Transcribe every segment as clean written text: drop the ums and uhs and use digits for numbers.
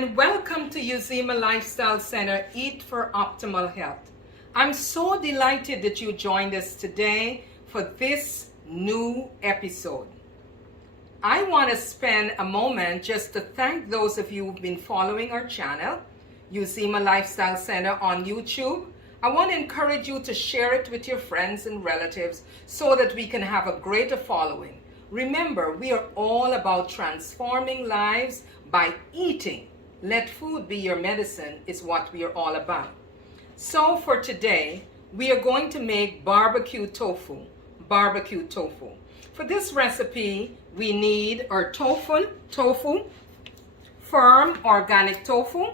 and welcome to Uzima Lifestyle Center, Eat for Optimal Health. I'm so delighted that you joined us today for this new episode. I want to spend a moment just to thank those of you who've been following our channel, Uzima Lifestyle Center on YouTube. I want to encourage you to share it with your friends and relatives so that we can have a greater following. Remember, we are all about transforming lives by eating. Let food be your medicine is what we are all about. So for today, we are going to make barbecue tofu. Barbecue tofu. For this recipe, we need our tofu, firm organic tofu.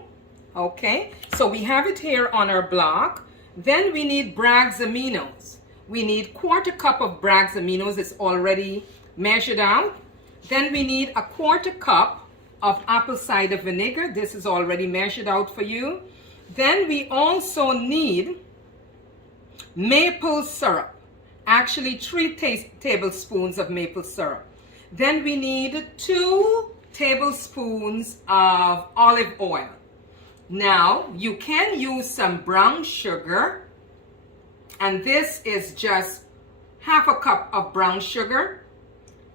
Okay, so we have it here on our block. Then we need Bragg's aminos. We need 1/4 cup of Bragg's aminos. It's already measured out. Then we need a 1/4 cup of apple cider vinegar. This is already measured out for you. Then we also need maple syrup. Actually 3 tablespoons of maple syrup. Then we need 2 tablespoons of olive oil. Now you can use some brown sugar, and this is just 1/2 cup of brown sugar.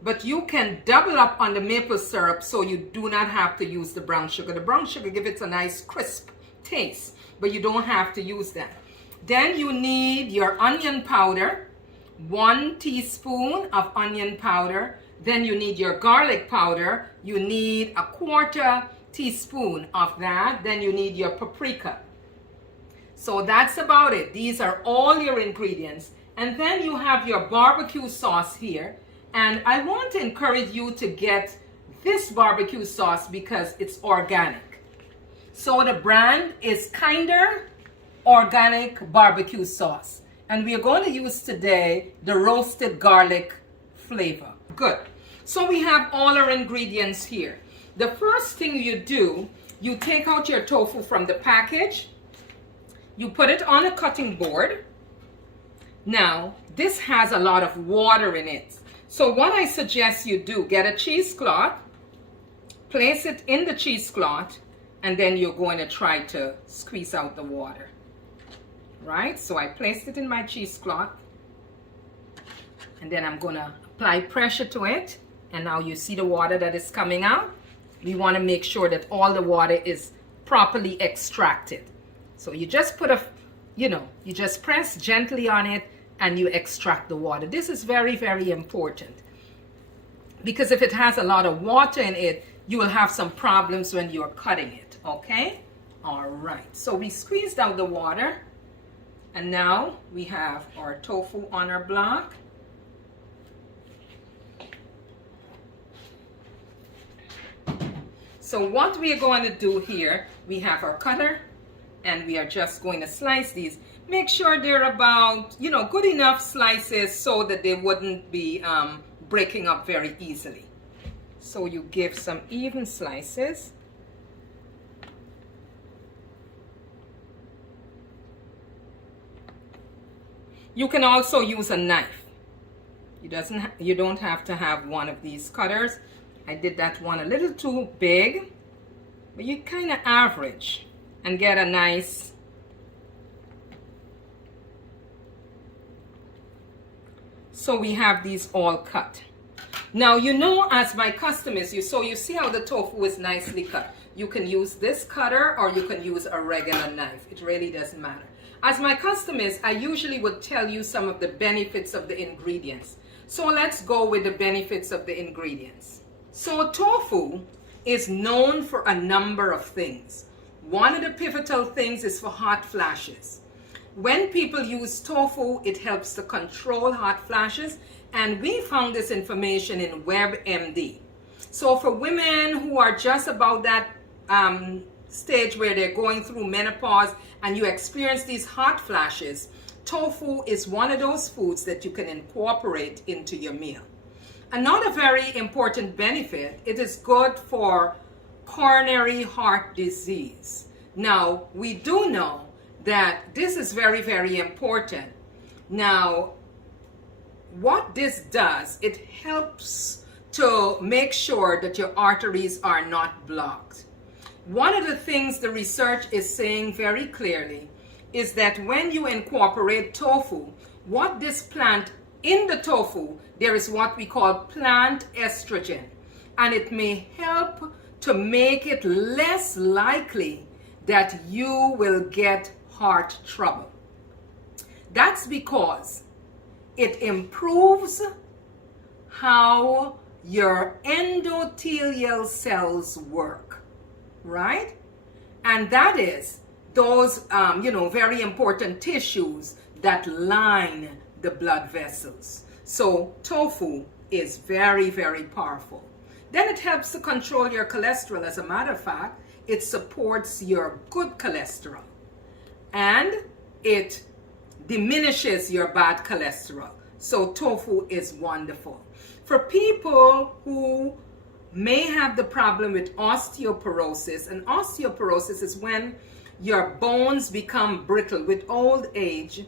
But you can double up on the maple syrup so you do not have to use the brown sugar. The brown sugar gives it a nice crisp taste, but you don't have to use that. Then you need your onion powder, 1 teaspoon of onion powder. Then you need your garlic powder. You need a 1/4 teaspoon of that. Then you need your paprika. So that's about it. These are all your ingredients. And then you have your barbecue sauce here. And I want to encourage you to get this barbecue sauce because it's organic. So the brand is Kinder Organic Barbecue Sauce. And we are going to use today the roasted garlic flavor. Good. So we have all our ingredients here. The first thing you do, you take out your tofu from the package. You put it on a cutting board. Now, this has a lot of water in it. So what I suggest you do, get a cheesecloth, place it in the cheesecloth, and then you're going to try to squeeze out the water. Right? So I placed it in my cheesecloth, and then I'm going to apply pressure to it. And now you see the water that is coming out. We want to make sure that all the water is properly extracted. So you just put you just press gently on it and you extract the water. This is very, very important because if it has a lot of water in it, you will have some problems when you're cutting it, okay? All right, so we squeezed out the water and now we have our tofu on our block. So what we are going to do here, we have our cutter and we are just going to slice these. Make sure they're about, good enough slices so that they wouldn't be breaking up very easily. So you give some even slices. You can also use a knife. You don't have to have one of these cutters. I did that one a little too big, but you kind of average and get a nice so we have these all cut. Now as my customers, you see how the tofu is nicely cut. You can use this cutter or you can use a regular knife. It really doesn't matter. As my customers, I usually would tell you some of the benefits of the ingredients. So let's go with the benefits of the ingredients. So tofu is known for a number of things. One of the pivotal things is for hot flashes. When people use tofu, it helps to control hot flashes, and we found this information in WebMD. So for women who are just about that stage where they're going through menopause and you experience these hot flashes, tofu is one of those foods that you can incorporate into your meal. Another very important benefit, it is good for coronary heart disease. Now, we do know that this is very, very important. Now, what this does, it helps to make sure that your arteries are not blocked. One of the things the research is saying very clearly is that when you incorporate tofu, what this plant in the tofu, there is what we call plant estrogen, and it may help to make it less likely that you will get heart trouble. That's because it improves how your endothelial cells work, right? And that is those, very important tissues that line the blood vessels. So tofu is very, very powerful. Then it helps to control your cholesterol. As a matter of fact, it supports your good cholesterol and it diminishes your bad cholesterol. So tofu is wonderful. For people who may have the problem with osteoporosis, and osteoporosis is when your bones become brittle with old age.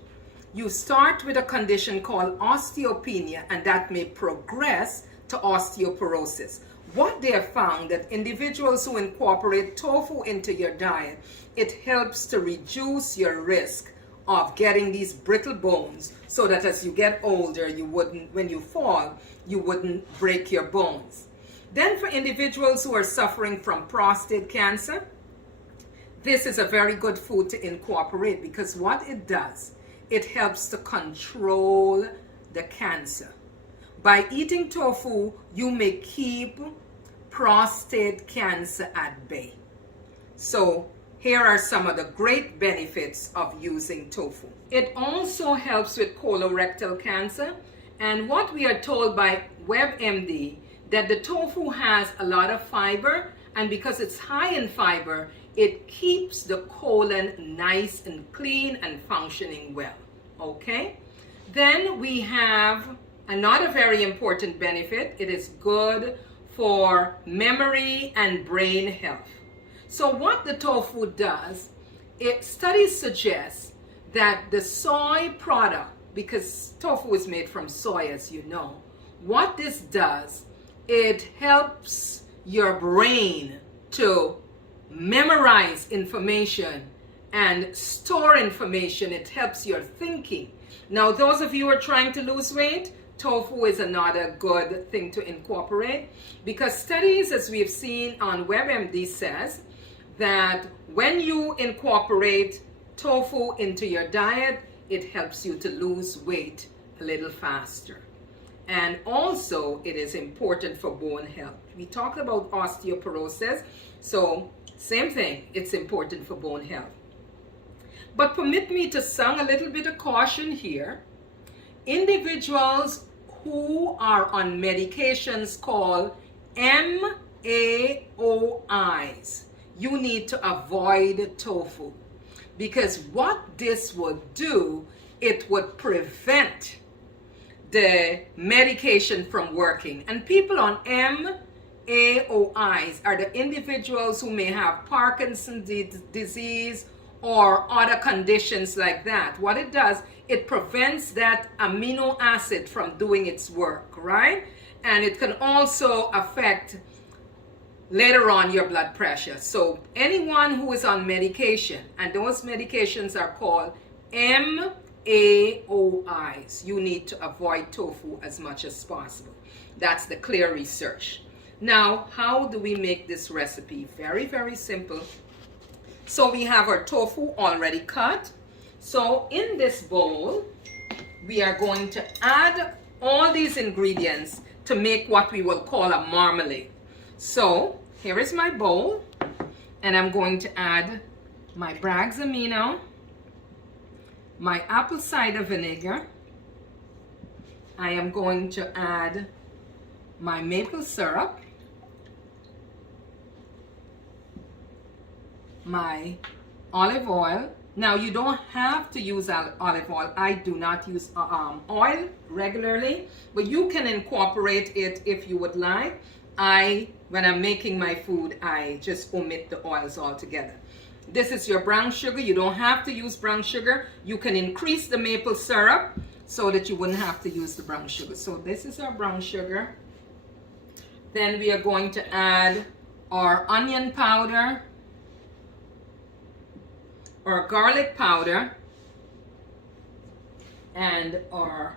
You start with a condition called osteopenia, and that may progress to osteoporosis. What they have found that individuals who incorporate tofu into your diet, it helps to reduce your risk of getting these brittle bones, so that as you get older, when you fall, you wouldn't break your bones. Then for individuals who are suffering from prostate cancer, this is a very good food to incorporate, because what it does, it helps to control the cancer. By eating tofu, you may keep prostate cancer at bay. So here are some of the great benefits of using tofu. It also helps with colorectal cancer, and what we are told by WebMD, that the tofu has a lot of fiber, and because it's high in fiber, it keeps the colon nice and clean and functioning well. Okay? Then we have another very important benefit. It is good for memory and brain health. So what the tofu does, studies suggest that the soy product, because tofu is made from soy, as you know, what this does, it helps your brain to memorize information and store information. It helps your thinking. Now, those of you who are trying to lose weight, tofu is another good thing to incorporate, because studies, as we've seen on WebMD, says that when you incorporate tofu into your diet, it helps you to lose weight a little faster. And also, it is important for bone health. We talked about osteoporosis, so same thing, it's important for bone health. But permit me to sound a little bit of caution here. Individuals who are on medications called MAOIs, you need to avoid tofu, because what this would do, it would prevent the medication from working. And people on MAOIs are the individuals who may have Parkinson's disease or other conditions like that. What it does, it prevents that amino acid from doing its work, right? And it can also affect later on your blood pressure. So anyone who is on medication, and those medications are called MAOIs, you need to avoid tofu as much as possible. That's the clear research. Now, how do we make this recipe? Very, very simple. So we have our tofu already cut. So in this bowl, we are going to add all these ingredients to make what we will call a marmalade. So here is my bowl, and I'm going to add my Bragg's amino, my apple cider vinegar. I am going to add my maple syrup, my olive oil. Now, you don't have to use olive oil. I do not use oil regularly, but you can incorporate it if you would like. When I'm making my food, I just omit the oils altogether. This is your brown sugar. You don't have to use brown sugar. You can increase the maple syrup so that you wouldn't have to use the brown sugar. So this is our brown sugar. Then we are going to add our onion powder our garlic powder and our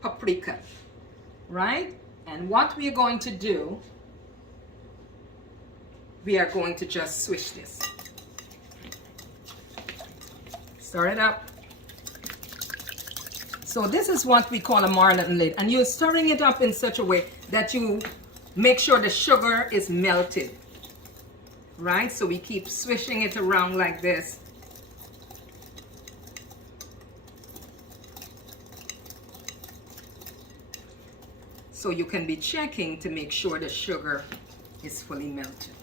paprika, right? And what we are going to do, we are going to just swish this. Stir it up. So this is what we call a marmalade, and you're stirring it up in such a way that you make sure the sugar is melted, right? So we keep swishing it around like this. So you can be checking to make sure the sugar is fully melted.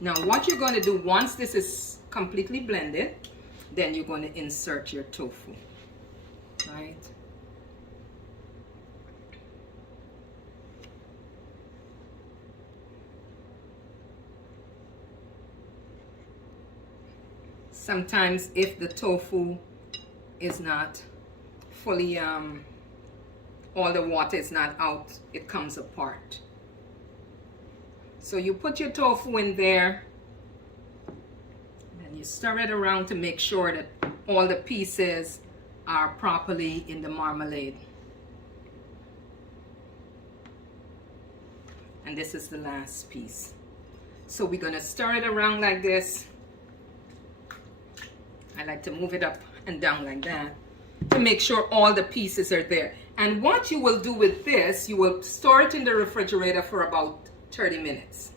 Now what you're going to do, once this is completely blended, then you're going to insert your tofu, right? Sometimes if the tofu is not fully, all the water is not out, it comes apart. So you put your tofu in there and you stir it around to make sure that all the pieces are properly in the marmalade. And this is the last piece. So we're gonna stir it around like this. I like to move it up and down like that to make sure all the pieces are there. And what you will do with this, you will store it in the refrigerator for about 30 minutes,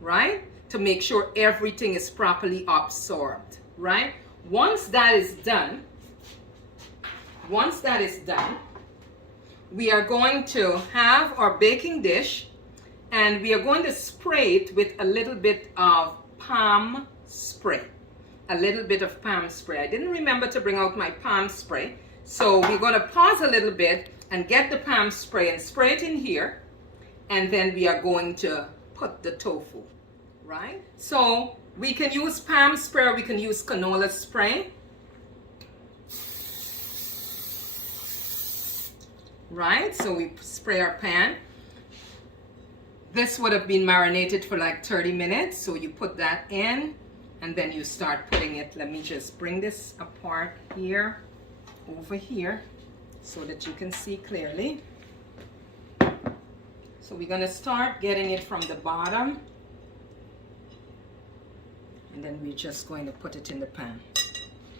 right? To make sure everything is properly absorbed, right? Once that is done, we are going to have our baking dish and we are going to spray it with a little bit of palm spray. A little bit of palm spray. I didn't remember to bring out my palm spray. So we're going to pause a little bit and get the palm spray and spray it in here. And then we are going to put the tofu, right? So we can use palm spray or we can use canola spray. Right? So we spray our pan. This would have been marinated for like 30 minutes. So you put that in and then you start putting it. Let me just bring this apart here, over here, so that you can see clearly. So we're going to start getting it from the bottom. And then we're just going to put it in the pan.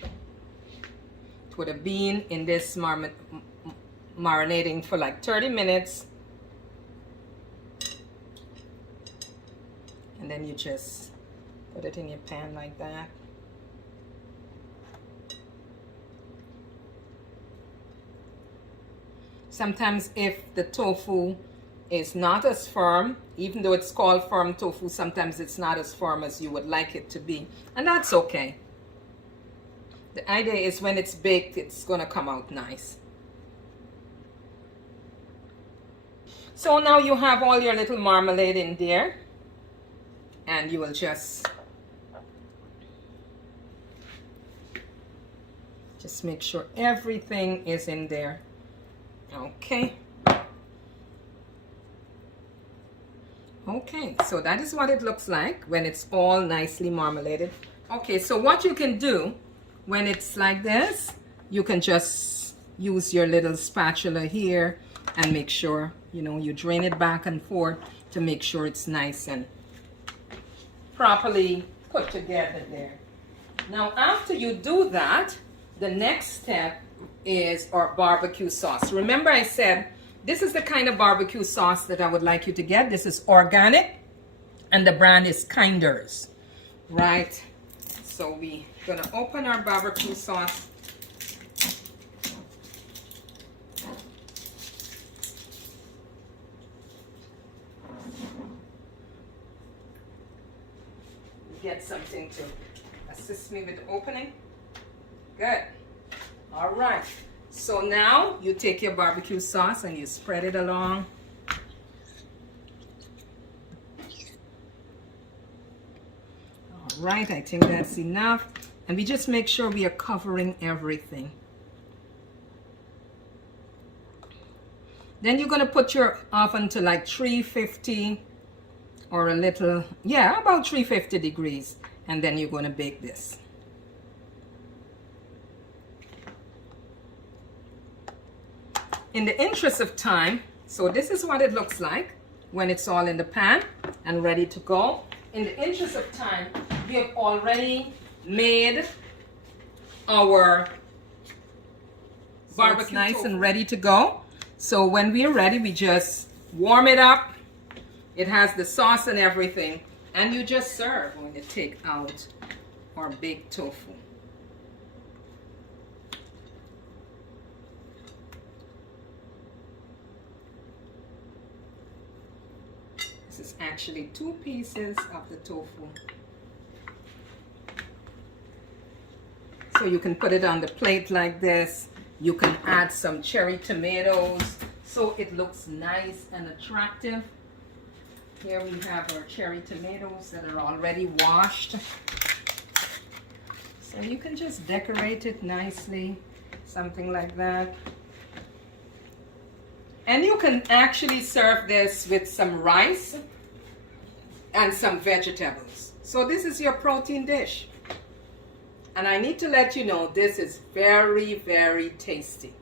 It would have been in this marinating for like 30 minutes. And then you just put it in your pan like that. Sometimes if the tofu is not as firm, even though it's called firm tofu, sometimes it's not as firm as you would like it to be. And that's okay. The idea is when it's baked, it's gonna come out nice. So now you have all your little marmalade in there. And you will just make sure everything is in there. Okay. Okay, so that is what it looks like when it's all nicely marmaladed. Okay, so what you can do when it's like this, you can just use your little spatula here and make sure, you know, you drain it back and forth to make sure it's nice and properly put together there. Now after you do that, the next step is our barbecue sauce. Remember I said this is the kind of barbecue sauce that I would like you to get. This is organic and the brand is Kinder's, right? So we're gonna open our barbecue sauce. Get something to assist me with the opening. Good. All right. So now you take your barbecue sauce and you spread it along. All right. I think that's enough. And we just make sure we are covering everything. Then you're going to put your oven to like 350 or a little, yeah, about 350 degrees. And then you're going to bake this. in the interest of time, so this is what it looks like when it's all in the pan and ready to go. In the interest of time, we have already made our barbecue nice tofu and ready to go. So when we're ready, we just warm it up. It has the sauce and everything, and you just serve when you take out our baked tofu. This is actually 2 pieces of the tofu. So you can put it on the plate like this. You can add some cherry tomatoes so it looks nice and attractive. Here we have our cherry tomatoes that are already washed. So you can just decorate it nicely, something like that. And you can actually serve this with some rice and some vegetables. So this is your protein dish. And I need to let you know this is very, very tasty.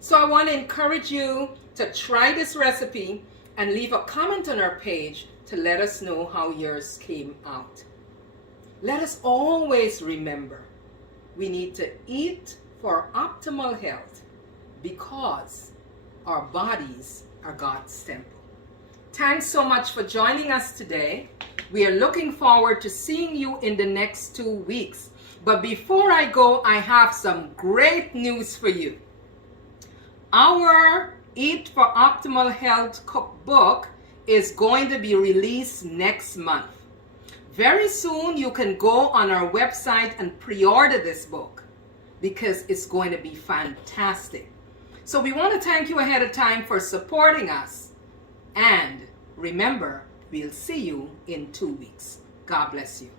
So I want to encourage you to try this recipe and leave a comment on our page to let us know how yours came out. Let us always remember we need to eat for optimal health because our bodies are God's temple. Thanks so much for joining us today. We are looking forward to seeing you in the next 2 weeks. But before I go, I have some great news for you. Our Eat for Optimal Health cookbook is going to be released next month. Very soon you can go on our website and pre-order this book because it's going to be fantastic. So we want to thank you ahead of time for supporting us. And remember, we'll see you in 2 weeks. God bless you.